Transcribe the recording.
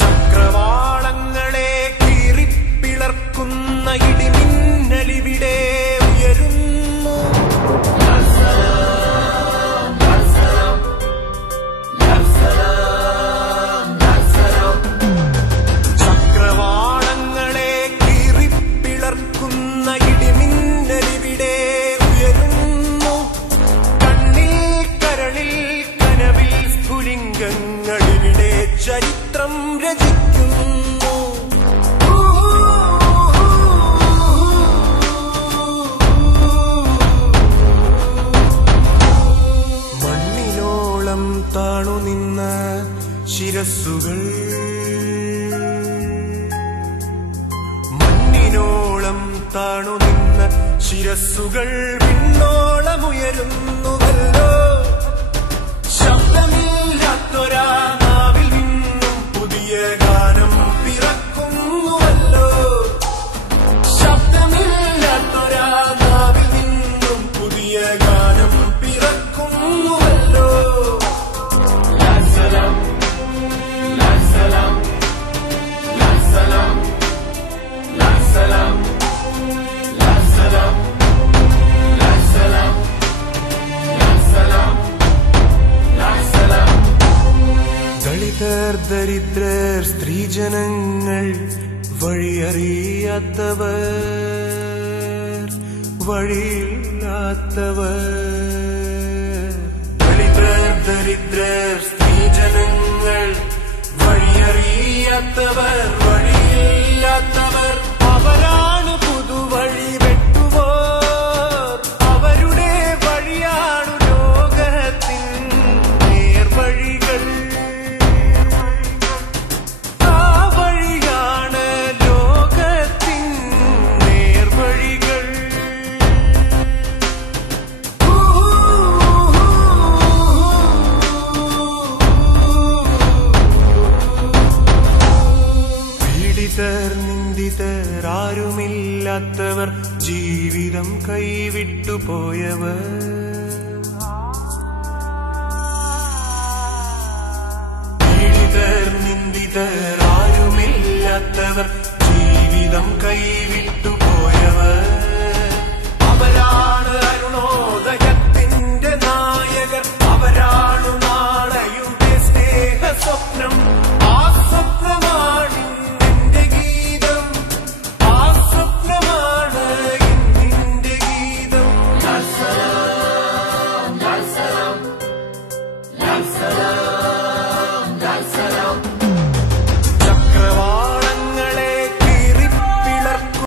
ചക്രവാളങ്ങളെ കീറിപ്പിളർക്കുന്ന ഇടിമിന്നലിവിടെ ഉയരുന്നു. ചക്രവാളങ്ങളെ കീറിപ്പിളർക്കുന്ന ഇടിമിന്നലിവിടെ ഉയരുന്നു. കണ്ണിൽ കരളിൽ കനവിൽ സ്ഫുലിംഗങ്ങളിവിടെ ചരിത്രം രചിക്കുന്നു. മണ്ണിനോളം താണു നിന്ന ശിരസ്സുകൾ, മണ്ണിനോളം താണു നിന്ന ശിരസ്സുകൾ വിണ്ണോളമുയരുന്നുവല്ലോ. ശബ്ദമില്ലാത്തൊരാ നാവിൽ നിന്നും പുതിയ ഗാനം പിറക്കുന്നുവല്ലോ. ശബ്ദമില്ലാത്തൊരാ നാവിൽ നിന്നും പുതിയ ഗാനം പിറക്കുന്നുവല്ലോ. ലാസലാം ലാസലാം ലാസലാം ലാസലാം ലാസലാം ലാസലാം ലാസലാം ലാസലാം. ദളിതർ, ദരിദ്രർ, സ്ത്രീജനങ്ങൾ, വഴിയറിയാത്തവർ, വഴിയില്ലാത്തവർ. ദളിതർ, ദരിദ്രർ, സ്ത്രീജനങ്ങൾ, വഴിയറിയാത്തവർ, വഴിയില്ലാത്തവർ. അവരാണ് പുതുവഴി വെട്ടുവോർ. അവരുടെ വഴിയാണു ലോകത്തിൻ നേർവഴികൾ. ആ വഴിയാണ് ലോകത്തിൻ നേർവഴികൾ. പീഡിതർ, നിന്ദിതർ, ആരുമില്ലാത്തവർ, ജീവിതം കൈവിട്ടുപോയവർ. പീഡിതർ, നിന്ദിതർ, ആരുമില്ലാത്തവർ, ജീവിതം കൈവിട്ടുപോയവർ.